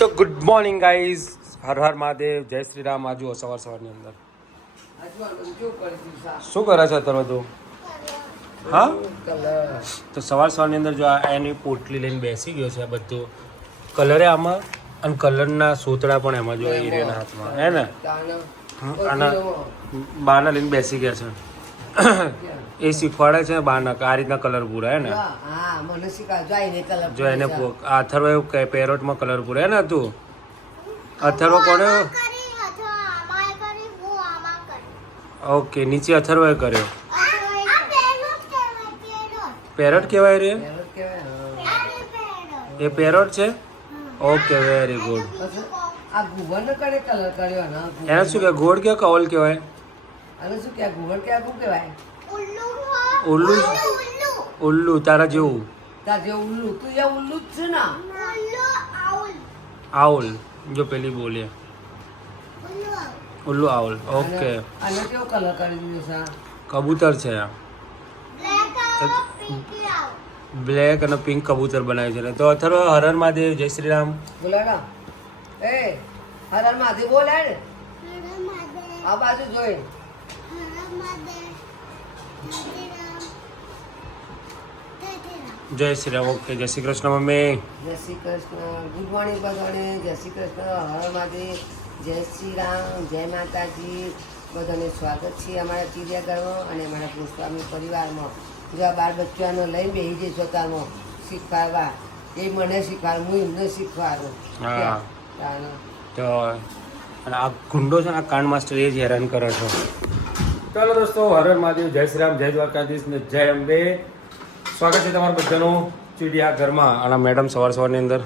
તો good morning guys, Har Har Mahadev, જય શ્રી રામ. આજુ સવારની અંદર શું કરે છે અત્યારે તું? હા, તો સવારની અંદર જો આ એની પોટલી લઈને બેસી ગયો છે. આ બધું કલરે આમાં અને કલરના સોતડા પણ એમાં જો એરિયાના હાથમાં હે ને, આના બાના લઈને બેસી ગયા છે. એ શીખવાડે છે બાના આ રીતના કલર પૂરા હે ને. જો એને અથર્વ પેરોટમાં કલર પૂરા હે ને. તું અથર્વ કોને? ઓકે, નીચે અથર્વએ કર્યો. પેરોટ કહેવાય રે, એ પેરોટ છે. Okay, very good. એને શું કે ગોળ કે કવલ કહેવાય? ઉલ્લુ. ઉલ્લુ તારા જેવું. આઉલ જો પેલી બોલે ઉલ્લુ આઉલ. ઓકે, કબૂતર છે. બ્લેક અને પિંક કબૂતર બનાવ્યું છે. તો અથર્વ હર હર મહાદેવ, જય શ્રી રામ બોલાડો. એ હર હર મહાદેવ બોલાડ. આ બાજુ જોઈ. જય શ્રી રામ. ઓકે, જય શ્રી કૃષ્ણ મમ્મી. જય શ્રી કૃષ્ણ. ગુડ મોર્નિંગ બધાને. જય શ્રી કૃષ્ણ. હર હર મહાદેવ. જય શ્રી રામ. જય માતાજી. બધાને સ્વાગત છે અમારા ચિડિયાઘરમાં અને અમારા પુષ્પામી પરિવારમાં. જો આ બાળ બચ્ચાનો લઈને બેસી જઈશ પોતામાં શીખવાડવા. એ મને શીખવાડું, હું એમને શીખવાડું. હા, તો અને આ ગુંડો છે ને, આ કાંડ માસ્ટર એ જ હેરાન કરે છે. ચાલો દોસ્તો, હર હર મહાદેવ, જય શ્રી રામ, જય દ્વારકાધીશ ને જય અંબે. સ્વાગત છે તમારું બધાનું ચિડિયાઘરમાં. અને મેડમ સવારની અંદર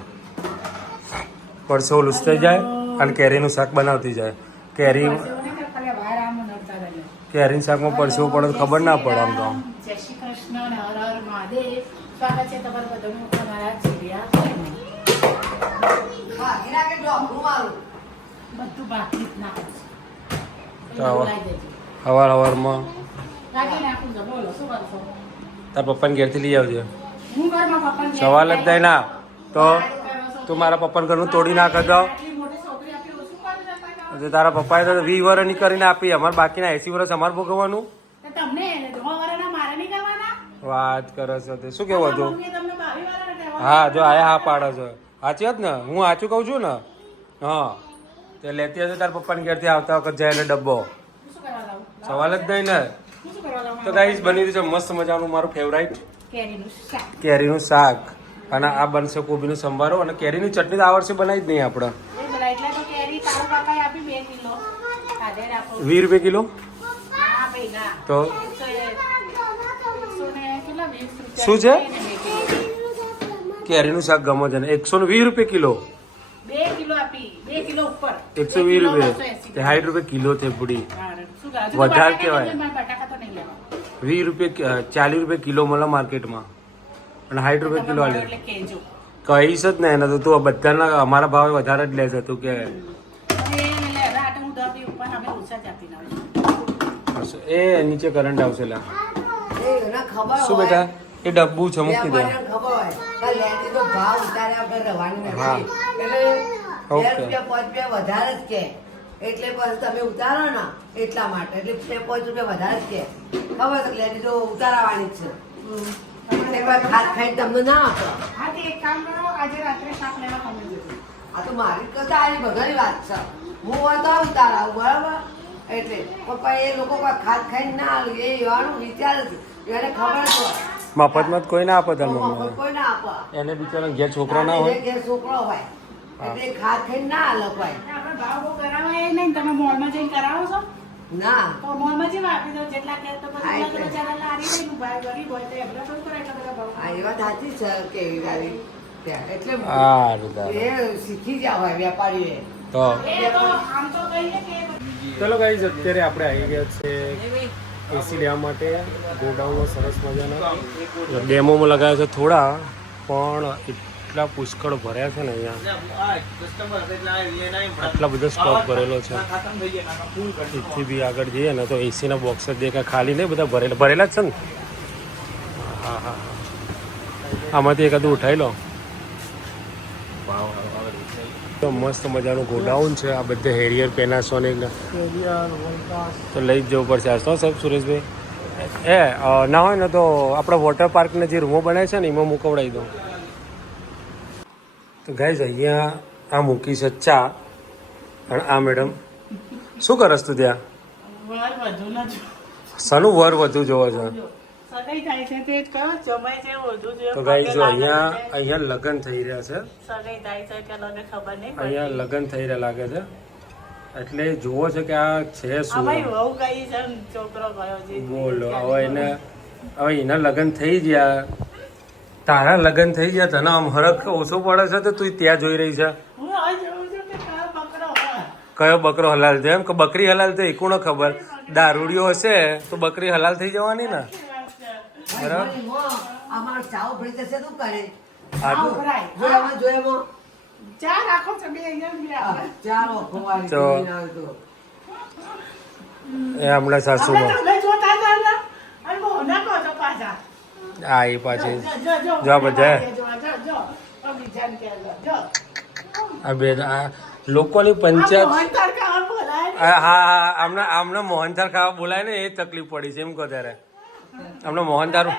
પરસેવો લૂછતાઈ જાય અને કેરીનું શાક બનાવતી જાય. કેરીનું શાકમાં પરસેવો પડે તો ખબર ના પડે. આમ તો જય શ્રી કૃષ્ણ અને હર હર મહાદેવ. સ્વાગત છે તમારું બધાનું અમારા ચિડિયાઘરમાં. બધું બાકી જ નાખે સવારમાં રાખી નાખું છું. બોલો શું કરશો? તાર પપ્પાને ઘેરથી લઈ આવજે. હું ઘરમાં પપ્પાને સવાલ જ થાય ના તો તું મારા પપ્પાને ઘરનું તોડી નાખ દો. આટલી મોટી છોકરી આપી ઓછું કરી જતા તારા પપ્પાએ તો 20 વર્ષની કરીને આપી. અમારે બાકીના 80 વર્ષ અમારે ભોગવવાનું. તો તમને 2 વર્ષના મારે નહીં કરવાના? વાત કરે છે તે શું કેવું હતું? મમ્મીએ તમને 22 વર્ષના કહેવાના? હા, જો આયા હા પાડે છે. સાચી વાત ને? હું સાચું કહું છું ને? હા, તે લેતી હશે તારા પપ્પાને ઘેરથી આવતા વખત જાય એટલે ડબ્બો. શું કરવા લાવું? સવાલ જ નહીં ને. શું કરવા લાવું? તો ગાઈસ બની રહ્યું છે મસ્ત મજાનું મારું ફેવરાઇટ કેરીનું શાક. કેરીનું શાક. અને આ બનશે કોબીનો સંભારો અને કેરીની ચટણી તો આ વર્ષે બનાવી જ નહીં આપણે. એ બધા એટલે તો કેરી તારો કાકાએ આપી 2 કિલો. ખાધે રાખો. 20 રૂપિયા કિલો. ના ભાઈ ના. તો 120 શું છે? રૂપિયા. કેરીનું શાક ગમે છે ને 120 રૂપિયા કિલો. 2 કિલો આપી. 2 કિલો ઉપર. 120 રૂપિયા તે 60 રૂપિયા કિલો થઈ પડી. વધારે કહેવાય. 20 રૂપિયા 40 રૂપિયા કિલો મળે માર્કેટમાં અને 60 રૂપિયા કિલો આલે. કહીશ જ ને એને તો તું બધાના અમારા ભાવે વધારે જ લેશે તું કે એ નીચે કરંટ આવશે લા. શું બેટા એ ડબ્બુ છે મૂકી દે. હા, ઓકે. વધારે જ કે એટલે પછી તમે ઉતારો ને એટલા માટે એટલે 5 રૂપિયા વધારે જ કે ખબર છે. લેડીઝો ઉતારવાની જ છે. એકવાર ખાટ ખાઈ તમને ના આપો. હા, તે એક કામ કરો, આજે રાત્રે શાક લેવા તમે જજો. આ તો મારી કથા આની બધાની વાત છે. હું હોય તો ઉતારાવું બરાબર. એટલે પપ્પા એ લોકો ખાટ ખાઈને ના આવે એ એવાનું વિચાર છે. એને ખબર છે મફતમાં કોઈ ના આપે તમને. કોઈ ના આપે. એને બિચારા ઘેર છોકરા ના હોય. ઘેર છોકરો હોય એટલે ખાટ ખાઈને ના હાલ અપાય. આપણે ભાવ બહુ કરાવાય નહીં. તમે મોલમાં જઈને કરાવો છો? ના તો મોલમાં જેવા આપી દો જેટલા કે તો પછી તો બચારા લારી લઈને ઉભા ગરીબ હોય તો એમને શું કરે એટલા બધા ભાવ. આ એ વાત સાચી છે કેવી ગાડી ત્યાં. એટલે હા, એ શીખી ગયા હોય વેપારીએ તો એ તો આમ તો કહીએ કે ચલો ગાઈઝ, અત્યારે આપણે આવી ગયા છે એસી લેવા માટે ગોડાઉનમાં. સરસ મજાના ડેમોમાં લગાવ્યા છે થોડા, પણ એટલા પુષ્કળ ભર્યા છે ને અહીંયા. આટલા બધા સ્ટોક ભરેલો છે. એથી બી આગળ જઈએ ને તો એસીના બોક્સ જ દેખાય, ખાલી નહીં, બધા ભરેલા જ છે ને. હા હા, આમાંથી એકાદું ઉઠાવી લો. તો મસ્ત મજાનું ગોડાઉન છે. આ બધે હેરિયર પેનાસોનિક તો લઈ જ જવું પડશે આજ તો સાહેબ સુરેશભાઈ. ના હોય ને તો આપણે વોટર પાર્કને જે રૂમો બનાવે છે ને એમાં મુકવડાવી દઉં. તો ગાઈઝ અહીંયા આ મૂકી છે ચા. અને આ મેડમ શું કરસ તું ત્યાં? શાનું વર વધુ જોવો છો? તો ગાઈઝ જો અહીંયા લગ્ન થઈ રહ્યા છે. અહીંયા લગ્ન થઈ રહ્યા લાગે છે. એટલે જુઓ છે કે આ છે શું. બોલો હવે એના લગ્ન થઈ ગયા, તારા લગ્ન થઈ ગયા, તને આમ હરખ ઓછો પડે છે તો તું ત્યાં જોઈ રહી છે. કયો બકરો હલાલ છે એમ કે બકરી હલાલ તો એકું ખબર. દારૂડિયો હશે તો બકરી હલાલ થઈ જવાની ને. બરાબર. અમાર ચાવ ભરી જશે તું કરે આટલું જોયામાં ચા રાખો છો બે અહીંયા ચાલો ખવારી તો એ હમણાં સાસુમાં જોતા જાવ અને મોના કહો છો પાછા આ એ પાછી જો બધા આ બે આ લોકોની પંચાયત. હા આમને મોહનથાળ ખાવા બોલાય ને એ તકલીફ પડી છે એમ કહો ત્યારે. અમને મોહનથાળ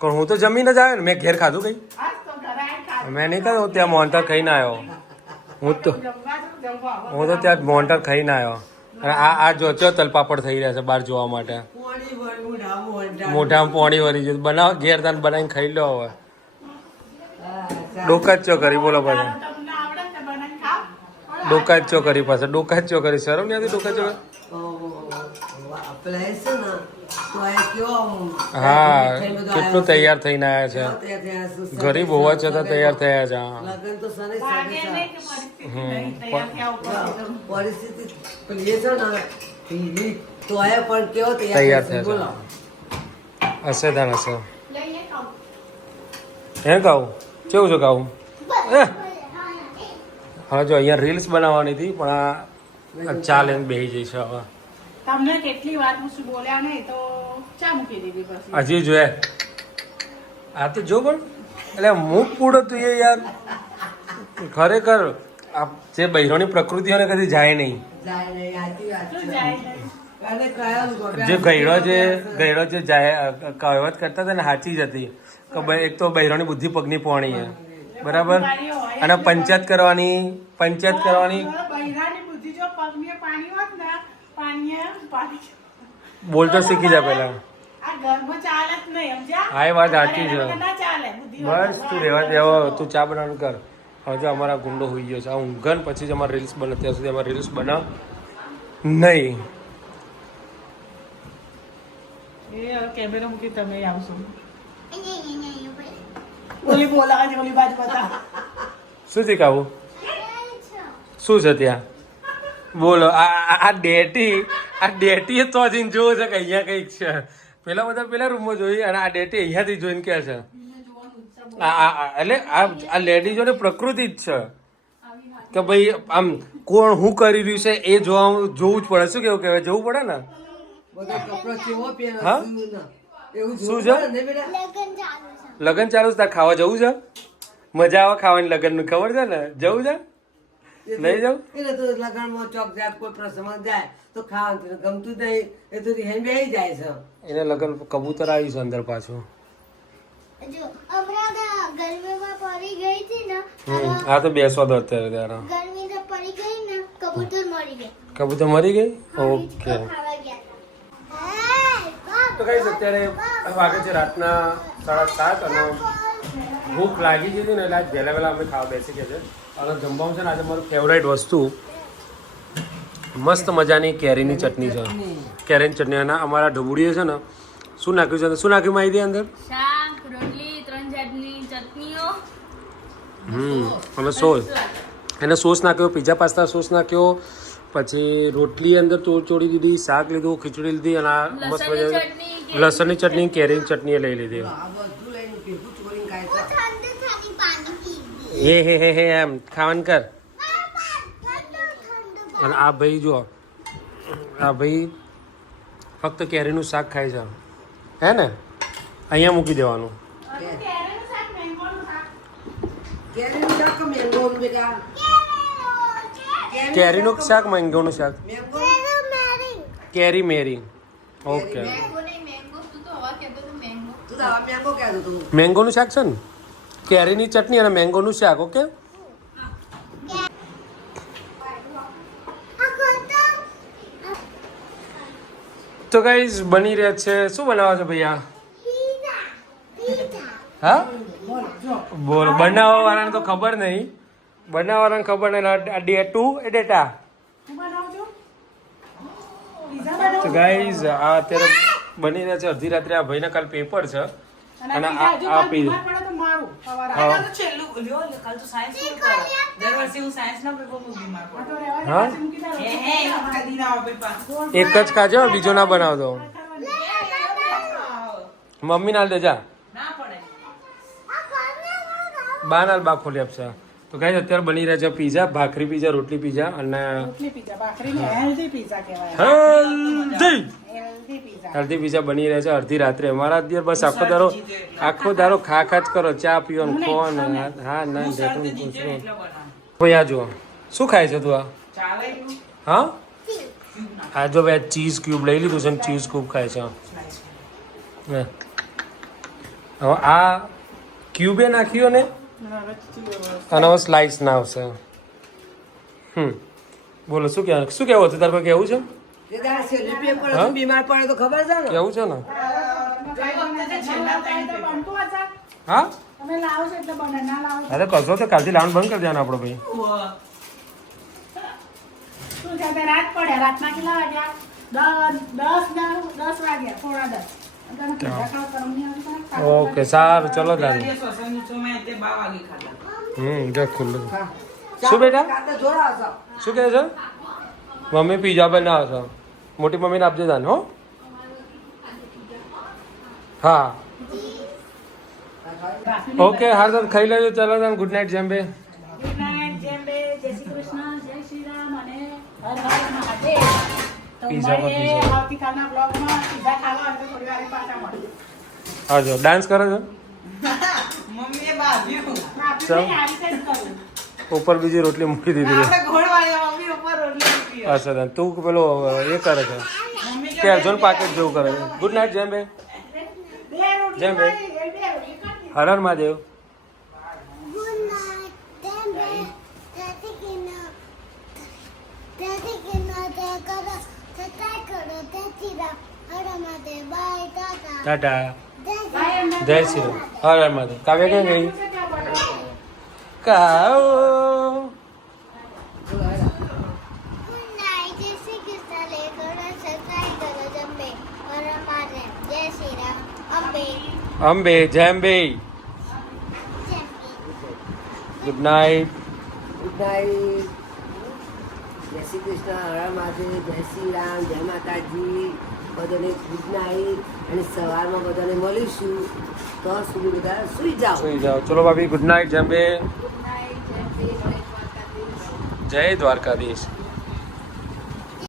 પણ હું તો જમીને જ આવ્યો ને. મેં ઘેર ખાધું કઈ? મેં નહીં ખાધું. ત્યાં મોહનથાળ ખાઈને આવ્યો હું તો ત્યાં મોહનથાળ ખાઈને આવ્યો. અને આ જો તલપાપડ થઈ રહ્યા છે બહાર જોવા માટે. મોઢામાં પોણી વળી ગયું. બનાવો ઘેર તાન બનાવીને ખાઈ લો હવે. ડોકા જ કરી બોલો પાછા. ડોકા જ કરી પાછા. ડોકા જ કરી. શરમ નહીં આવતી ડોકા ચો? હા કેટલું તૈયાર થઈને આવ્યા છે. ગરીબ હોવા છતાં તૈયાર થયા છે. તૈયાર થયા છે. હશે તાન હશે. હે કહું કેવું છે કહું? હવે જો અહીંયા રીલ્સ બનાવવાની હતી પણ આ ચા લઈને બેસી જઈશ હવે. તમને કેટલી વાર હું બોલ્યા નહીં તો ચા મૂકી દીધી પછી. હજી જોયે આ તો જો પણ એટલે મૂક પૂડો તું એ યાર. ખરેખર આ જે બહેરોની પ્રકૃતિ હોય ને કદી જાય નહીં. જે ગયડો જે જાય કહેવત કરતા હતા ને સાચી જ હતી કે ભાઈ એક તો બહેરોની બુદ્ધિ પગની પોણી છે બરાબર. અને પંચાયત કરવાની બૈરાની બુદ્ધિ જો પગની પાણી હોત ને બોલતો શીખી જા પેલા. આ ઘરમાં ચાલે જ નહીં સમજ્યા. હા એ વાત સાચી છે. ના ચાલે બુદ્ધિ બસ તું રહેવા દેવો. તું ચા બનાવવાનું કર. હવે જો અમારા ગુંડો હોઈ ગયો છે. આ ઊંઘન પછી જ અમારે રીલ્સ બને ત્યાં સુધી અમારે રીલ્સ બનાવ નહીં. એ કેમેરા મૂકી તમે આવશો. ઓલી બોલાવા ઓલી બાજુ બતા. શું શીખાવું? શું છે ત્યાં? બોલો આ ડેટી તો જઈને જોવું છે કે અહીંયા કંઈક છે. પેલા બધા પેલા રૂમમાં જોઈ અને આ ડેટી અહીંયાથી જોઈને કે છે. એટલે આ લેડીઝોની પ્રકૃતિ જ છે કે ભાઈ આમ કોણ શું કરી રહ્યું છે એ જોવું જ પડે. શું કેવું કહેવાય? જવું પડે ને. હા શું છે? લગ્ન ચાલુ છે. ખાવા જવું છે? મજા આવે ખાવાની લગ્નનું ખબર છે ને? જવું છે? નહીં જાઉં એટલે તો લગનમાં ચોક જાય કોઈ પ્રસંગ જાય તો ખાવાનું ગમતું નહીં એ તો રિહાઈ બેસી જાય છે. એને લગ્ન કબૂતર આવ્યું છે અંદર પાછું. હા તો બેસવા દો અત્યારે ત્યારે. કબૂતર મરી ગઈ? ઓકે. તો કઈ અત્યારે વાગે છે રાતના 7:30 અને ભૂખ લાગી ગઈ હતી ને એટલે આજ વહેલા વહેલા અમે ખાવા બેસી ગયા છે. હવે જમવાનું છે ને આજે મારું ફેવરેટ વસ્તુ મસ્ત મજાની કેરીની ચટણી છે. કેરીની ચટણી અને અમારા ઢબુડીએ છે ને શું નાખ્યું છે? શું નાખ્યું માહિતી અંદર? શાક, રોટલી, 3 જાતની ચટણીઓ. અને સોસ. એને સોસ નાખ્યો, પીઝા પાસ્તા સોસ નાખ્યો, પછી રોટલી અંદર ચોળી દીધી, શાક લીધું, ખીચડી લીધી અને આ મસ્ત મજાની લસણની ચટણી, કેરીની ચટણી લઈ લીધી. હે એમ ખાવાનું કર. અને આ ભાઈ જો આ ભાઈ ફક્ત કેરીનું શાક ખાય છે. હે ને? અહીંયા મૂકી દેવાનું. કેરીનું શાક કે મેંગોનું બેટા? કેરીનું શાક મેંગોનું શાક મેંગો? કેરી મેરી ઓકે મેંગો નહીં મેંગો તું તો હવા કહેતો તો મેંગો તું તો હવે મેંગો કહેતો તું. મેંગોનું શાક છે ને કેરીની ચટણી અને મેંગોનું શાક ઓકે તો ગાઈઝ બની રહ્યા છે શું બનાવો છો ભૈયા હા બોલો બનાવવા વાળાને તો ખબર નહીં બનાવવા વાળાને ખબર નહીં આ ડેટુ એ ડેટા શું બનાવો છો? પીઝા બનાવો? તો ગાઈઝ આ અત્યારે બની રહ્યા છે અડધી રાત્રે આ ભાઈના કાલ પેપર છે અને પીઝા હજુ આ કાલ પીઝા બીમાર પડે તો મારું સવારે. હા. આ છેલ્લું લ્યો કાલ તો સાયન્સ નું કરો દર વર્ષે હું સાયન્સ ના પેપરમાં બીમાર તો પડું રહેવા દે, હા? પાછી મૂકી દે. હે કદી ના આવે પેપર એક જ ખાજો બીજો ના બનાવતો મમ્મી ના દેજા ના પડે બા ખોલી આપશે તો ગાઈઝ અત્યારે બની રહ્યા છે પીઝા ભાખરી પીઝા રોટલી પીઝા અને રોટલી પીઝા, ભાખરીને હેલ્ધી પીઝા કહેવાય. Healthy healthy pizza. Healthy pizza બની રહ્યા છે અડધી રાત્રે અમારા અત્યારે બસ આખો દારો ખા જ કરો ચા પીઓ ને ફોન હા ના હું ઢેકણું શરદી પૂછવું. જીતે એટલે બનાવું ભાઈ આ જુઓ શું ખાય છે તું આ ચાલે એટલું હા આ જો ભાઈ ચીઝ ક્યુબ લઈ લીધું છે ને ચીઝ ક્યુબ ખાય છે હે. હવે આ ક્યુબે નાખ્યો ને અને હવે સ્લાઇસ ના આવશે બોલો શું કહેવું હતું તારે કોઈ કહેવું છે તે તારે છેલ્લું પેપર હા? હતું, બીમાર પડે તો ખબર છે ને? કહેવું છે ને કઈ વખતે છેલ્લા ટાઈમ તો બનતું હશે. હા તમે લાવો છો એટલે બને, ના લાવો અરે કશો તો કાલથી લાવવાનું બંધ કરી દેવાનું આપણો ભાઈ શું છે તે રાત પડે, રાતના કેટલા વાગ્યા? 10 વાગ્યા, પોણા 10. અને તમે પીઝા ખાવ તો અમને એવું કોને ખાવું? ઓકે સારું ચલો તારે સોસાયટી ચોમાં તે 12 વાગે ખાતા જો ખુલ્લું હા. શું બેટા? કાતે જોડા હશે. શું કહે છે મમ્મી પીઝા બનાવે છે મોટી મમ્મીને આપજે તાને હો હા ઓકે હાર તો ખાઈ લેજો ચાલો તાને ગુડ નાઇટ જેમ્બે ગુડ નાઇટ, જેમ બે, જય શ્રી કૃષ્ણ, જય શ્રી રામ અને હર હર મહાદેવ. તો પીઝા પર મળીએ પીઝા. આવતીકાલના બ્લોગમાં. પીઝા ખાવા હોય તો થોડી વાર પાછા મળીએ. આવજો ડાન્સ કરો છો મમ્મીએ બાજ્યું આપણે ચાલ. નહીં, આ રીતે જ કરવું. ઉપર બીજી રોટલી મૂકી દીધી આપણે ઘોડવાળી મમ્મી ઉપર રોટલી મૂકી છે અચ્છા તાન તું પેલો એ કરે છે મમ્મી કે અર્જુન પાકેટ જેવું કરે છે ગુડ નાઇટ જેમ્બે બે રોટલી જેમ બે. ખાઈ, એ બે રોટલી ખાધી. હર હર મહાદેવ ટાટા જય શ્રી રામ હર હર મહાદેવ કાવ્ય ક્યાં ગઈ કાઓ અંબે જેમ્બે ગુડ નાઇટ ગુડ નાઇટ. જય શ્રી કૃષ્ણ, હર મહાદેવ, જય શ્રી રામ, જય માતાજી. બધાને ગુડ નાઇટ અને સવારમાં બધાને મળીશું તો સુધી બધા સુઈ જાઓ. સુઈ જાઓ ચલો ભાભી ગુડ નાઇટ જેમ્બે ગુડ નાઇટ, જય શ્રી જય દ્વારકાધીશ. જય દ્વારકાધીશ